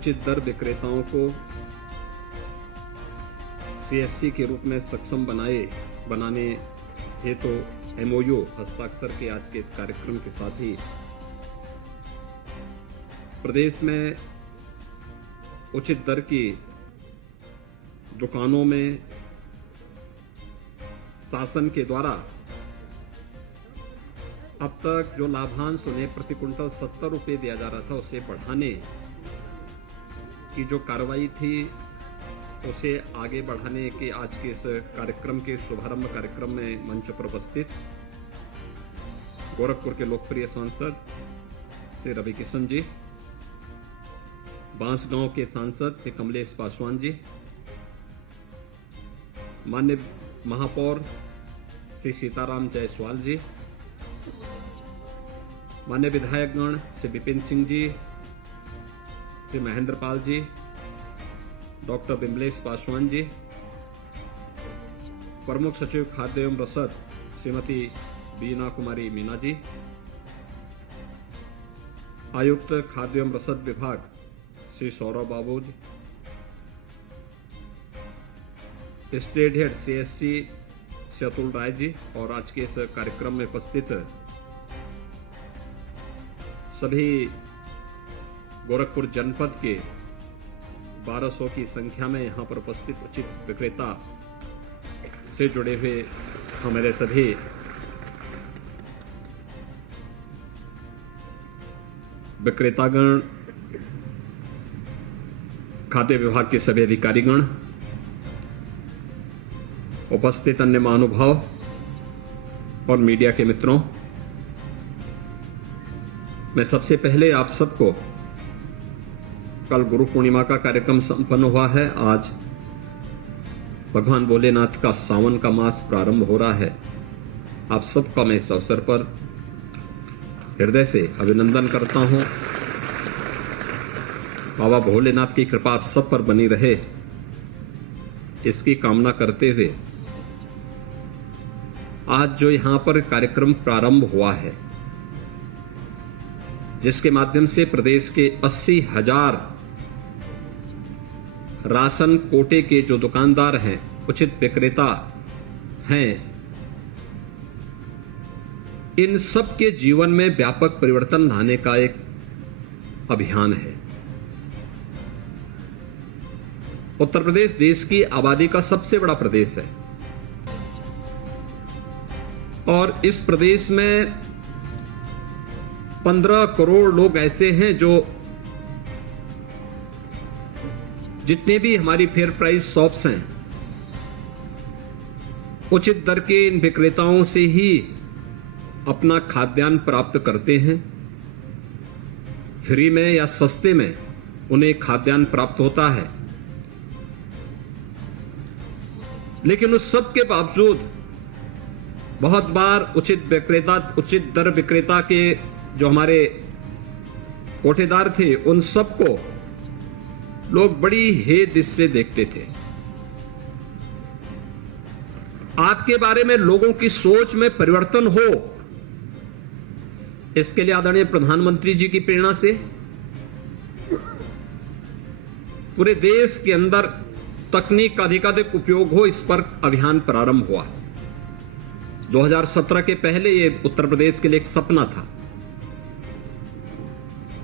उचित दर विक्रेताओं को सीएससी के रूप में सक्षम बनाने हेतु एमओयू हस्ताक्षर के आज के इस कार्यक्रम के साथ ही प्रदेश में उचित दर की दुकानों में शासन के द्वारा अब तक जो लाभांश उन्हें प्रति क्विंटल 70 रुपये दिया जा रहा था उसे बढ़ाने की जो कार्रवाई थी उसे आगे बढ़ाने के आज के इस कार्यक्रम के शुभारंभ कार्यक्रम में मंच पर उपस्थित गोरखपुर के लोकप्रिय सांसद श्री रवि किशन जी, बांसगांव के सांसद श्री कमलेश पासवान जी, माननीय महापौर श्री सीताराम जायसवाल जी, माननीय विधायकगण श्री विपिन सिंह जी, श्री महेंद्र पाल जी, डॉक्टर बिमलेश पासवान जी, प्रमुख सचिव खाद्य एवं रसद श्रीमती बीना कुमारी मीना जी, आयुक्त खाद्य एवं रसद विभाग Shri Saurabh Babu ji, state head CSC Shri Atul Rai ji और आज के इस कार्यक्रम में उपस्थित सभी गोरखपुर जनपद के 1200 की संख्या में यहां पर उपस्थित उचित विक्रेता से जुड़े हुए हमारे सभी विक्रेतागण, खाद्य विभाग के सभी अधिकारीगण, उपस्थित अन्य महानुभाव और मीडिया के मित्रों, मैं सबसे पहले आप सबको कल गुरु पूर्णिमा का कार्यक्रम संपन्न हुआ है। आज भगवान भोलेनाथ का सावन का मास प्रारंभ हो रहा है। आप सबका मैं इस अवसर पर हृदय से अभिनंदन करता हूं। बाबा भोलेनाथ की कृपा आप सब पर बनी रहे, इसकी कामना करते हुए आज जो यहां पर कार्यक्रम प्रारंभ हुआ है, जिसके माध्यम से प्रदेश के 80,000 राशन कोटे के जो दुकानदार हैं, उचित विक्रेता हैं, इन सब के जीवन में व्यापक परिवर्तन लाने का एक अभियान है। उत्तर प्रदेश देश की आबादी का सबसे बड़ा प्रदेश है और इस प्रदेश में 15 करोड़ लोग ऐसे हैं जो जितने भी हमारी फेयर प्राइस शॉप्स हैं, उचित दर के इन विक्रेताओं से ही अपना खाद्यान्न प्राप्त करते हैं। फ्री में या सस्ते में उन्हें खाद्यान्न प्राप्त होता है, लेकिन उस सब के बावजूद बहुत बार उचित दर विक्रेता के जो हमारे कोठेदार थे, उन सबको लोग बड़ी हेद से देखते थे। आपके बारे में लोगों की सोच में परिवर्तन हो, इसके लिए आदरणीय प्रधानमंत्री जी की प्रेरणा से पूरे देश के अंदर तकनीक का अधिकाधिक उपयोग हो, इस पर अभियान प्रारंभ हुआ। 2017 के पहले ये उत्तर प्रदेश के लिए एक सपना था,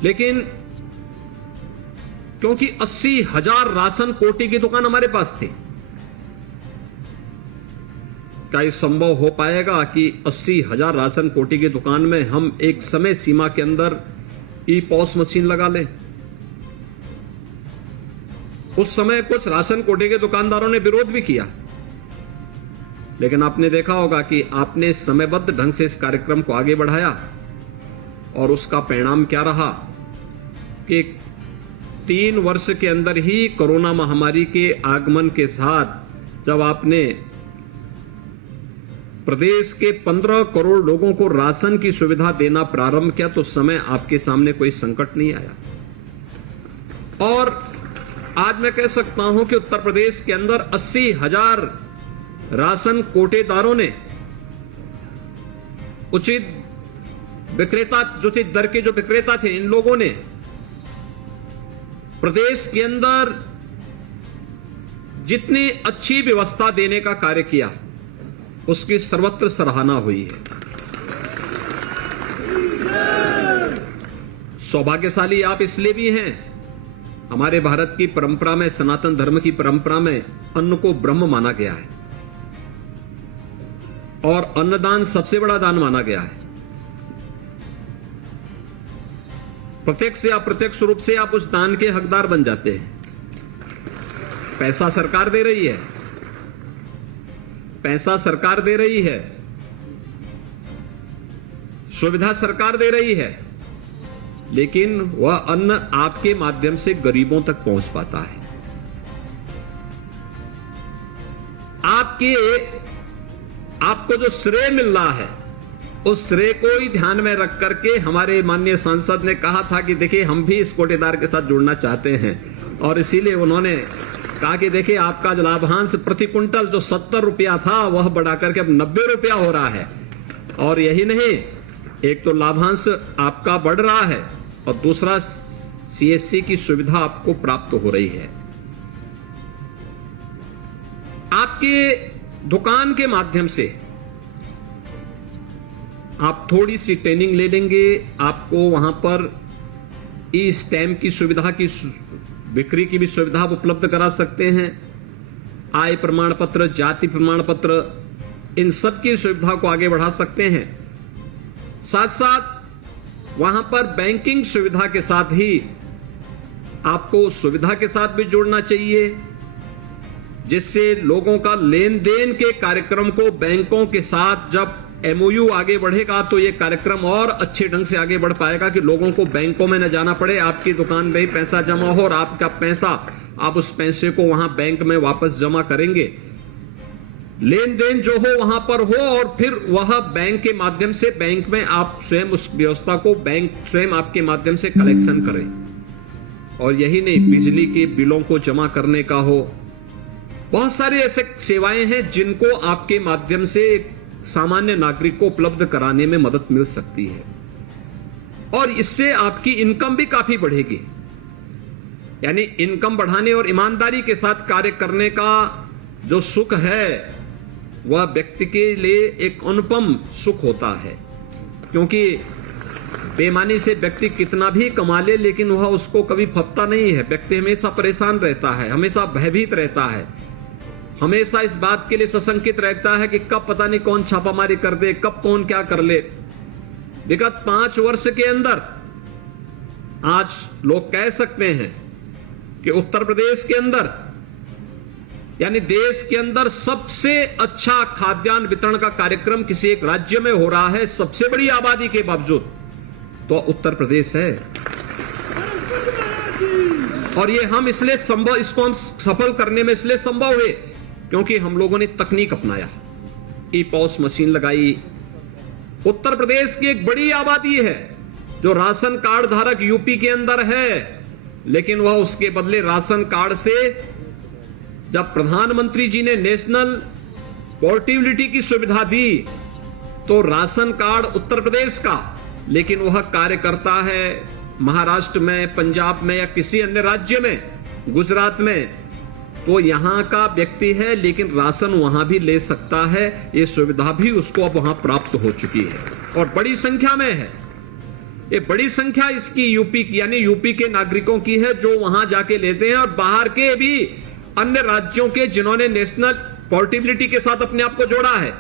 लेकिन क्योंकि 80,000 राशन कोटे की दुकान हमारे पास थी, क्या ये संभव हो पाएगा कि 80,000 राशन कोटे की दुकान में हम एक समय सीमा के अंदर ई-पॉस मशीन लगा लें? उस समय कुछ राशन कोटे के दुकानदारों ने विरोध भी किया, लेकिन आपने देखा होगा कि आपने समयबद्ध ढंग से इस कार्यक्रम को आगे बढ़ाया और उसका परिणाम क्या रहा कि 3 वर्ष के अंदर ही कोरोना महामारी के आगमन के साथ जब आपने प्रदेश के 15 करोड़ लोगों को राशन की सुविधा देना प्रारंभ किया, तो उस समय आपके सामने कोई संकट नहीं आया। और आज मैं कह सकता हूं कि उत्तर प्रदेश के अंदर 80,000 राशन कोटेदारों ने उचित दर के जो विक्रेता थे, इन लोगों ने प्रदेश के अंदर जितनी अच्छी व्यवस्था देने का कार्य किया, उसकी सर्वत्र सराहना हुई है। सौभाग्यशाली आप इसलिए भी हैं, हमारे भारत की परंपरा में, सनातन धर्म की परंपरा में अन्न को ब्रह्म माना गया है और अन्नदान सबसे बड़ा दान माना गया है। प्रत्यक्ष या अप्रत्यक्ष रूप से आप उस दान के हकदार बन जाते हैं। पैसा सरकार दे रही है, पैसा सरकार दे रही है, सुविधा सरकार दे रही है, लेकिन वह अन्न आपके माध्यम से गरीबों तक पहुंच पाता है। आपको जो श्रेय मिल रहा है, उस श्रेय को ही ध्यान में रख करके हमारे माननीय सांसद ने कहा था कि देखिए हम भी इस कोटेदार के साथ जुड़ना चाहते हैं, और इसीलिए उन्होंने कहा कि देखिए आपका लाभांश प्रति क्विंटल जो 70 रुपया था वह बढ़ाकर के अब 90 रुपया हो रहा है। और यही नहीं, एक तो लाभांश आपका बढ़ रहा है और दूसरा सीएससी की सुविधा आपको प्राप्त हो रही है। आपके दुकान के माध्यम से आप थोड़ी सी ट्रेनिंग ले लेंगे, आपको वहां पर ई स्टैम्प की सुविधा की बिक्री की भी सुविधा उपलब्ध करा सकते हैं। आय प्रमाण पत्र, जाति प्रमाण पत्र, इन सब की सुविधा को आगे बढ़ा सकते हैं। साथ साथ वहां पर बैंकिंग सुविधा के साथ ही आपको सुविधा के साथ भी जोड़ना चाहिए, जिससे लोगों का लेन देन के कार्यक्रम को बैंकों के साथ जब एमओयू आगे बढ़ेगा तो ये कार्यक्रम और अच्छे ढंग से आगे बढ़ पाएगा कि लोगों को बैंकों में न जाना पड़े, आपकी दुकान में ही पैसा जमा हो और आपका पैसा, आप उस पैसे को वहां बैंक में वापस जमा करेंगे। लेन देन जो हो वहां पर हो और फिर वह बैंक के माध्यम से बैंक में आप स्वयं उस व्यवस्था को बैंक स्वयं आपके माध्यम से कलेक्शन करें। और यही नहीं, बिजली के बिलों को जमा करने का हो, बहुत सारी ऐसे सेवाएं हैं जिनको आपके माध्यम से सामान्य नागरिक को उपलब्ध कराने में मदद मिल सकती है और इससे आपकी इनकम भी काफी बढ़ेगी। यानी इनकम बढ़ाने और ईमानदारी के साथ कार्य करने का जो सुख है वह व्यक्ति के लिए एक अनुपम सुख होता है, क्योंकि बेईमानी से व्यक्ति कितना भी कमा ले लेकिन वह उसको कभी फपता नहीं है। व्यक्ति हमेशा परेशान रहता है, हमेशा भयभीत रहता है, हमेशा इस बात के लिए सशंकित रहता है कि कब पता नहीं कौन छापामारी कर दे, कब कौन क्या कर ले। विगत 5 वर्ष के अंदर आज लोग कह सकते हैं कि उत्तर प्रदेश के अंदर यानी देश के अंदर सबसे अच्छा खाद्यान्न वितरण का कार्यक्रम किसी एक राज्य में हो रहा है, सबसे बड़ी आबादी के बावजूद, तो उत्तर प्रदेश है। और ये हम इसलिए संभव, इसको हम सफल करने में इसलिए संभव हुए क्योंकि हम लोगों ने तकनीक अपनाया, ई पॉस मशीन लगाई। उत्तर प्रदेश की एक बड़ी आबादी है जो राशन कार्ड धारक यूपी के अंदर है, लेकिन वह उसके बदले राशन कार्ड से, जब प्रधानमंत्री जी ने नेशनल पोर्टेबिलिटी की सुविधा दी तो राशन कार्ड उत्तर प्रदेश का, लेकिन वह कार्य करता है महाराष्ट्र में, पंजाब में या किसी अन्य राज्य में, गुजरात में, तो यहां का व्यक्ति है लेकिन राशन वहां भी ले सकता है। ये सुविधा भी उसको अब वहां प्राप्त हो चुकी है और बड़ी संख्या में है। ये बड़ी संख्या इसकी यूपी की यानी यूपी के नागरिकों की है जो वहां जाके लेते हैं, और बाहर के भी अन्य राज्यों के जिन्होंने नेशनल पोर्टेबिलिटी के साथ अपने आप को जोड़ा है,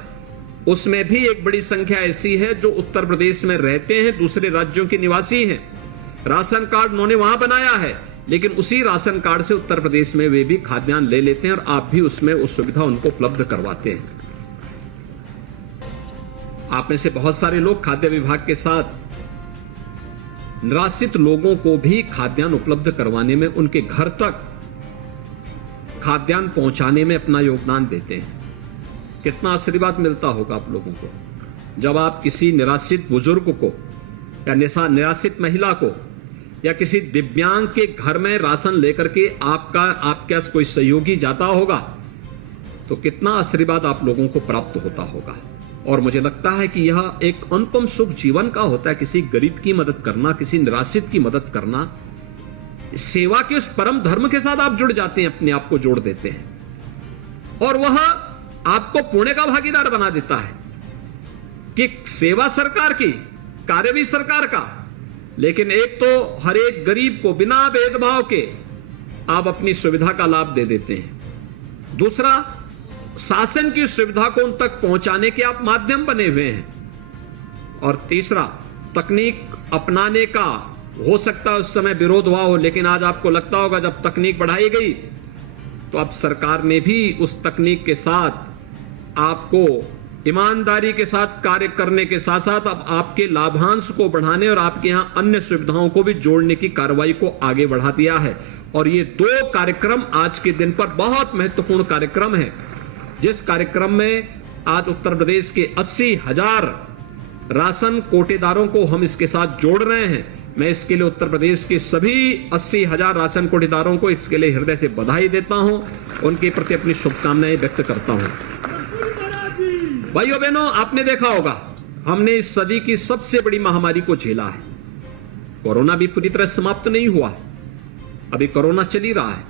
उसमें भी एक बड़ी संख्या ऐसी है जो उत्तर प्रदेश में रहते हैं, दूसरे राज्यों के निवासी हैं। राशन कार्ड उन्होंने वहां बनाया है, लेकिन उसी राशन कार्ड से उत्तर प्रदेश में वे भी खाद्यान्न ले लेते हैं और आप भी उसमें उस सुविधा उनको उपलब्ध करवाते हैं। आप में से बहुत सारे लोग खाद्य विभाग के साथ निराश्रित लोगों को भी खाद्यान्न उपलब्ध करवाने में, उनके घर तक खाद्यान्न पहुंचाने में अपना योगदान देते हैं। कितना आशीर्वाद मिलता होगा आप लोगों को जब आप किसी निराश्रित बुजुर्ग को या निराश्रित महिला को या किसी दिव्यांग के घर में राशन लेकर के आपके कोई सहयोगी जाता होगा तो कितना आशीर्वाद आप लोगों को प्राप्त होता होगा। और मुझे लगता है कि यह एक अनुपम सुख जीवन का होता है, किसी गरीब की मदद करना, किसी निराश्रित की मदद करना। सेवा के उस परम धर्म के साथ आप जुड़ जाते हैं, अपने आप को जोड़ देते हैं और वह आपको पुण्य का भागीदार बना देता है कि सेवा सरकार की, कार्य भी सरकार का, लेकिन एक तो हर एक गरीब को बिना भेदभाव के आप अपनी सुविधा का लाभ दे देते हैं। दूसरा, शासन की सुविधा को उन तक पहुंचाने के आप माध्यम बने हुए हैं। और तीसरा, तकनीक अपनाने का हो सकता है उस समय विरोध हुआ हो, लेकिन आज आपको लगता होगा जब तकनीक बढ़ाई गई तो अब सरकार ने भी उस तकनीक के साथ आपको ईमानदारी के साथ कार्य करने के साथ साथ अब आपके लाभांश को बढ़ाने और आपके यहां अन्य सुविधाओं को भी जोड़ने की कार्रवाई को आगे बढ़ा दिया है। और ये 2 कार्यक्रम आज के दिन पर बहुत महत्वपूर्ण कार्यक्रम है, जिस कार्यक्रम में आज उत्तर प्रदेश के 80,000 राशन कोटेदारों को हम इसके साथ जोड़ रहे हैं। मैं इसके लिए उत्तर प्रदेश के सभी 80,000 राशन कोटेदारों को इसके लिए हृदय से बधाई देता हूं, उनके प्रति अपनी शुभकामनाएं व्यक्त करता हूं। भाइयों बहनों, आपने देखा होगा हमने इस सदी की सबसे बड़ी महामारी को झेला है। कोरोना भी पूरी तरह समाप्त नहीं हुआ है, अभी कोरोना चल ही रहा है,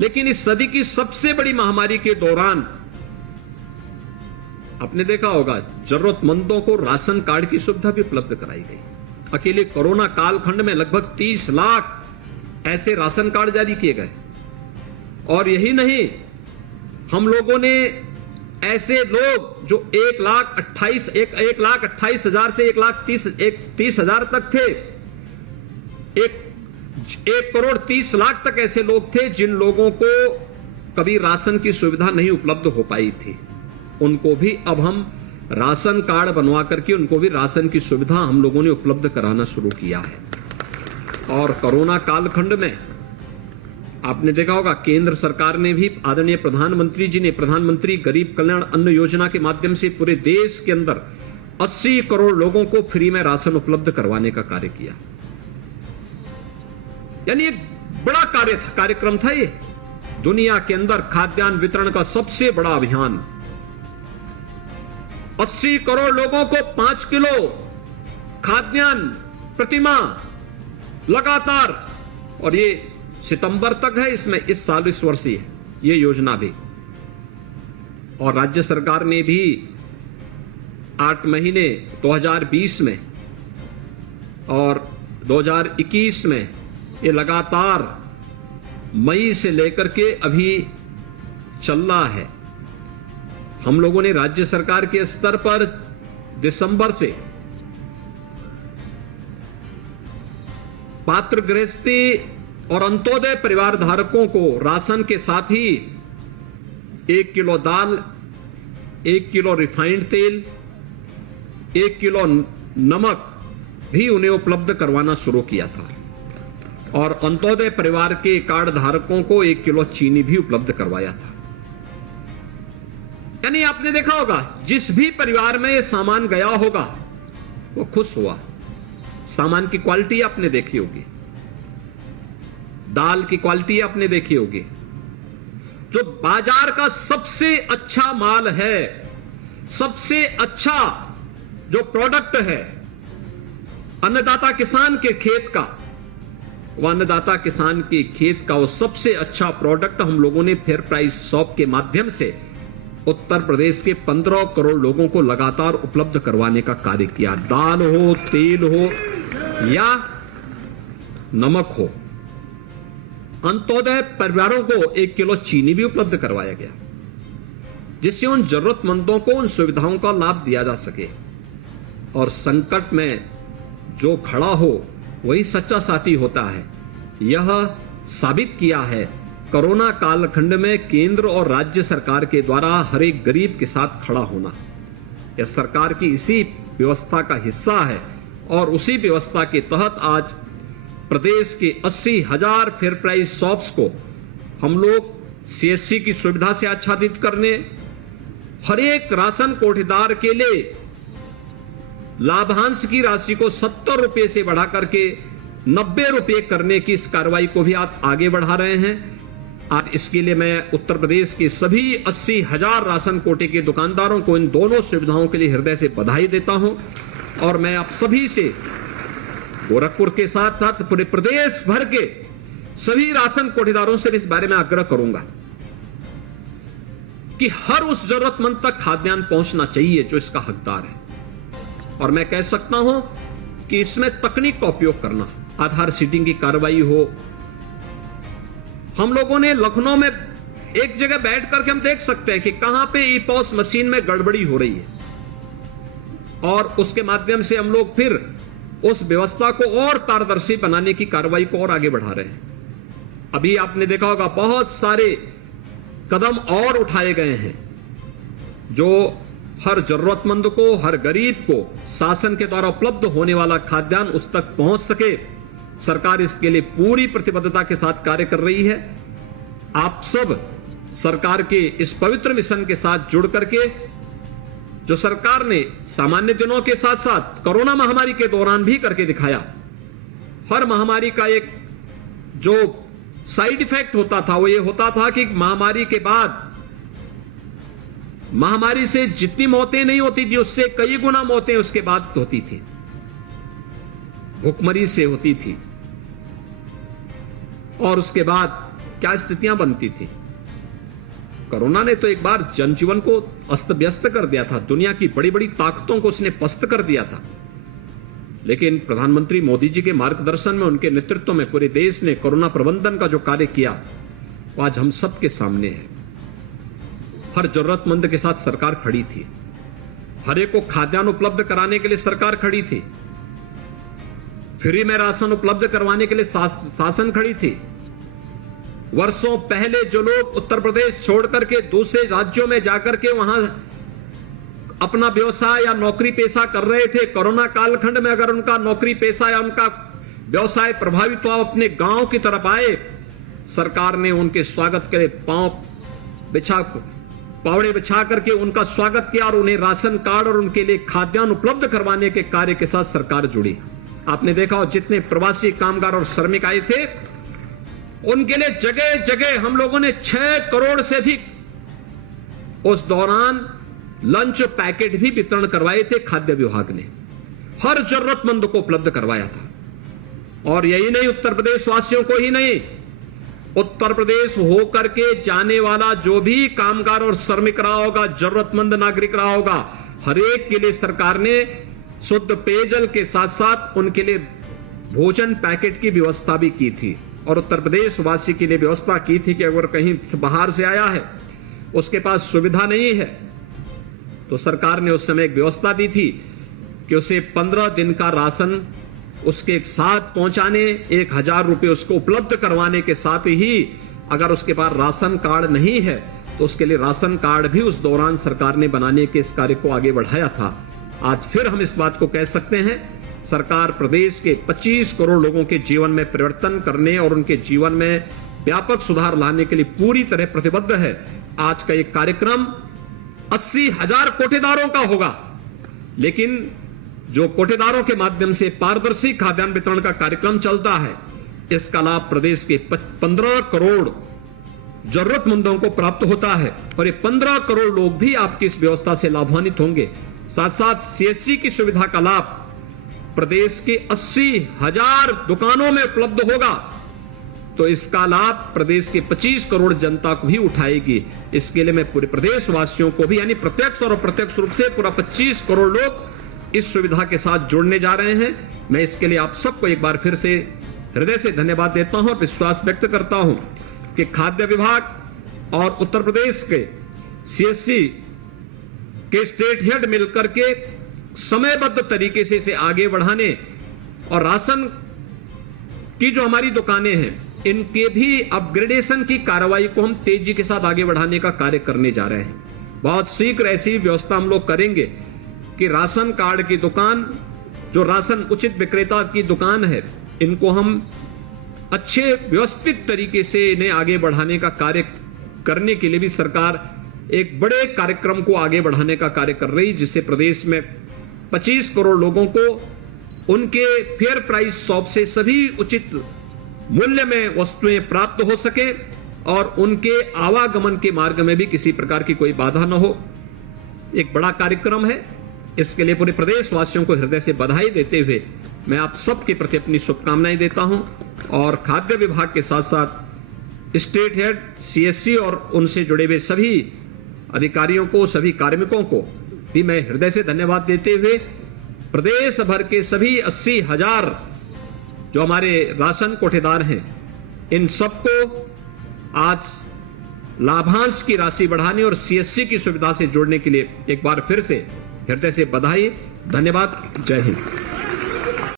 लेकिन इस सदी की सबसे बड़ी महामारी के दौरान आपने देखा होगा जरूरतमंदों को राशन कार्ड की सुविधा भी उपलब्ध कराई गई। अकेले कोरोना कालखंड में लगभग 30 लाख ऐसे राशन कार्ड जारी किए गए। और यही नहीं, हम लोगों ने ऐसे लोग जो 1,28,000 से 1,30,000 तक थे, 1,30,00,000 तक ऐसे लोग थे जिन लोगों को कभी राशन की सुविधा नहीं उपलब्ध हो पाई थी। उनको भी अब हम राशन कार्ड बनवा करके उनको भी राशन की सुविधा हम लोगों ने उपलब्ध कराना शुरू किया है। और कोरोना कालखंड में आपने देखा होगा केंद्र सरकार ने भी, आदरणीय प्रधानमंत्री जी ने प्रधानमंत्री गरीब कल्याण अन्न योजना के माध्यम से पूरे देश के अंदर 80 करोड़ लोगों को फ्री में राशन उपलब्ध करवाने का कार्य किया। यानी एक बड़ा कार्यक्रम था ये, दुनिया के अंदर खाद्यान्न वितरण का सबसे बड़ा अभियान। 80 करोड़ लोगों को 5 किलो खाद्यान्न प्रतिमाह लगातार, और ये सितंबर तक है, इसमें इस साल इस वर्ष ही है ये योजना भी। और राज्य सरकार ने भी 8 महीने 2020 में और 2021 में ये लगातार मई से लेकर के अभी चल रहा है। हम लोगों ने राज्य सरकार के स्तर पर दिसंबर से पात्र गृहस्थी और अंत्योदय परिवार धारकों को राशन के साथ ही 1 किलो दाल, 1 किलो रिफाइंड तेल, 1 किलो नमक भी उन्हें उपलब्ध करवाना शुरू किया था। और अंत्योदय परिवार के कार्ड धारकों को 1 किलो चीनी भी उपलब्ध करवाया था। यानी आपने देखा होगा जिस भी परिवार में ये सामान गया होगा वो खुश हुआ। सामान की क्वालिटी आपने देखी होगी, दाल की क्वालिटी आपने देखी होगी। जो बाजार का सबसे अच्छा माल है, सबसे अच्छा जो प्रोडक्ट है अन्नदाता किसान के खेत का, वो अन्नदाता किसान के खेत का वो सबसे अच्छा प्रोडक्ट हम लोगों ने फेयर प्राइस शॉप के माध्यम से उत्तर प्रदेश के 15 करोड़ लोगों को लगातार उपलब्ध करवाने का कार्य किया। दाल हो, तेल हो या नमक हो। अंत्योदय परिवारों को 1 किलो चीनी भी उपलब्ध करवाया गया, जिससे उन जरूरतमंदों को उन सुविधाओं का लाभ दिया जा सके। और संकट में जो खड़ा हो वही सच्चा साथी होता है। यह साबित किया है कोरोना कालखंड में केंद्र और राज्य सरकार के द्वारा हर एक गरीब के साथ खड़ा होना। यह सरकार की इसी व्यवस्था का हिस्सा है और उसी व्यवस्था के तहत आज प्रदेश के 80,000 फेयर प्राइस शॉप्स को हम लोग सीएससी की सुविधा से आच्छादित करने, हर एक राशन कोटेदार के लिए लाभांश की राशि को 70 रुपए से बढ़ा करके 90 रुपए करने की इस कार्रवाई को भी आज आगे बढ़ा रहे हैं। आज इसके लिए मैं उत्तर प्रदेश के सभी 80,000 राशन कोटे के दुकानदारों को इन दोनों सुविधाओं के लिए हृदय से बधाई देता हूं। और मैं आप सभी से गोरखपुर के साथ साथ पूरे प्रदेश भर के सभी राशन कोटेदारों से इस बारे में आग्रह करूंगा कि हर उस जरूरतमंद तक खाद्यान्न पहुंचना चाहिए जो इसका हकदार है। और मैं कह सकता हूं कि इसमें तकनीक का उपयोग करना, आधार सीडिंग की कार्रवाई हो। हम लोगों ने लखनऊ में एक जगह बैठ करके हम देख सकते हैं कि कहां पे ई-पॉस मशीन में गड़बड़ी हो रही है, और उसके माध्यम से हम लोग फिर उस व्यवस्था को और पारदर्शी बनाने की कार्रवाई को और आगे बढ़ा रहे हैं। अभी आपने देखा होगा बहुत सारे कदम और उठाए गए हैं जो हर जरूरतमंद को, हर गरीब को शासन के द्वारा उपलब्ध होने वाला खाद्यान्न उस तक पहुंच सके। सरकार इसके लिए पूरी प्रतिबद्धता के साथ कार्य कर रही है। आप सब सरकार के इस पवित्र मिशन के साथ जुड़ करके, जो सरकार ने सामान्य दिनों के साथ साथ कोरोना महामारी के दौरान भी करके दिखाया। हर महामारी का एक जो साइड इफेक्ट होता था वो ये होता था कि महामारी के बाद महामारी से जितनी मौतें नहीं होती थी उससे कई गुना मौतें उसके बाद होती थी, भूखमरी से होती थी। और उसके बाद क्या स्थितियां बनती थी। कोरोना ने तो एक बार जनजीवन को अस्त व्यस्त कर दिया था, दुनिया की बड़ी बड़ी ताकतों को उसने पस्त कर दिया था। लेकिन प्रधानमंत्री मोदी जी के मार्गदर्शन में, उनके नेतृत्व में पूरे देश ने कोरोना प्रबंधन का जो कार्य किया वो आज हम सबके सामने है। हर जरूरतमंद के साथ सरकार खड़ी थी, हर एक को खाद्यान्न उपलब्ध कराने के लिए सरकार खड़ी थी, फ्री में राशन उपलब्ध करवाने के लिए शासन खड़ी थी। वर्षों पहले जो लोग उत्तर प्रदेश छोड़ करके दूसरे राज्यों में जाकर के वहां अपना व्यवसाय या नौकरी पेशा कर रहे थे, कोरोना कालखंड में अगर उनका नौकरी पेशा या उनका व्यवसाय प्रभावित हुआ, अपने गांव की तरफ आए, सरकार ने उनके स्वागत के लिए पावड़े बिछा करके उनका स्वागत किया और उन्हें राशन कार्ड और उनके लिए खाद्यान्न उपलब्ध करवाने के कार्य के साथ सरकार जुड़ी। आपने देखा हो जितने प्रवासी कामगार और श्रमिक आए थे उनके लिए जगह जगह हम लोगों ने 6 करोड़ से अधिक उस दौरान लंच पैकेट भी वितरण करवाए थे। खाद्य विभाग ने हर जरूरतमंद को उपलब्ध करवाया था। और यही नहीं, उत्तर प्रदेश वासियों को ही नहीं, उत्तर प्रदेश होकर के जाने वाला जो भी कामगार और श्रमिक रहा होगा, जरूरतमंद नागरिक रहा होगा, हर एक के लिए सरकार ने शुद्ध पेयजल के साथ साथ उनके लिए भोजन पैकेट की व्यवस्था भी की थी। और उत्तर प्रदेश वासी के लिए व्यवस्था की थी कि अगर कहीं बाहर से आया है, उसके पास सुविधा नहीं है, तो सरकार ने उस समय एक व्यवस्था दी थी कि उसे 15 दिन का राशन उसके साथ पहुंचाने, 1000 रुपए उसको उपलब्ध करवाने के साथ ही अगर उसके पास राशन कार्ड नहीं है तो उसके लिए राशन कार्ड भी उस दौरान सरकार ने बनाने के इस कार्य को आगे बढ़ाया था। आज फिर हम इस बात को कह सकते हैं, सरकार प्रदेश के 25 करोड़ लोगों के जीवन में परिवर्तन करने और उनके जीवन में व्यापक सुधार लाने के लिए पूरी तरह प्रतिबद्ध है। आज का एक कार्यक्रम 80,000 कोटेदारों का होगा, लेकिन जो कोटेदारों के माध्यम से पारदर्शी खाद्यान्न वितरण का कार्यक्रम चलता है, इसका लाभ प्रदेश के 15 करोड़ जरूरतमंदों को प्राप्त होता है। और ये 15 करोड़ लोग भी आपकी इस व्यवस्था से लाभान्वित होंगे। साथ साथ सीएससी की सुविधा का लाभ प्रदेश के 80,000 दुकानों में उपलब्ध होगा, तो इसका लाभ प्रदेश के 25 करोड़ जनता को भी उठाएगी। इसके लिए मैं पूरे प्रदेश वासियों को भी, यानी प्रत्यक्ष और अप्रत्यक्ष रूप से पूरा 25 करोड़ लोग इस सुविधा के साथ जुड़ने जा रहे हैं। मैं इसके लिए आप सबको एक बार फिर से हृदय से धन्यवाद देता हूं और विश्वास व्यक्त करता हूं कि खाद्य विभाग और उत्तर प्रदेश के सीएससी के स्टेट हेड मिलकर के समयबद्ध तरीके से इसे आगे बढ़ाने और राशन की जो हमारी दुकानें हैं इनके भी अपग्रेडेशन की कार्रवाई को हम तेजी के साथ आगे बढ़ाने का कार्य करने जा रहे हैं। बहुत शीघ्र ऐसी व्यवस्था हम लोग करेंगे कि राशन कार्ड की दुकान, जो राशन उचित विक्रेता की दुकान है, इनको हम अच्छे व्यवस्थित तरीके से इन्हें आगे बढ़ाने का कार्य करने के लिए भी सरकार एक बड़े कार्यक्रम को आगे बढ़ाने का कार्य कर रही, जिससे प्रदेश में 25 करोड़ लोगों को उनके फेयर प्राइस शॉप से सभी उचित मूल्य में वस्तुएं प्राप्त हो सके और उनके आवागमन के मार्ग में भी किसी प्रकार की कोई बाधा न हो। एक बड़ा कार्यक्रम है, इसके लिए पूरे प्रदेश वासियों को हृदय से बधाई देते हुए मैं आप सबके प्रति अपनी शुभकामनाएं देता हूं। और खाद्य विभाग के साथ साथ स्टेट हेड, सीएससी और उनसे जुड़े हुए सभी अधिकारियों को, सभी कार्मिकों को भी मैं हृदय से धन्यवाद देते हुए प्रदेश भर के सभी 80,000 जो हमारे राशन कोटेदार हैं, इन सबको आज लाभांश की राशि बढ़ाने और सीएससी की सुविधा से जोड़ने के लिए एक बार फिर से हृदय से बधाई, धन्यवाद। जय हिंद।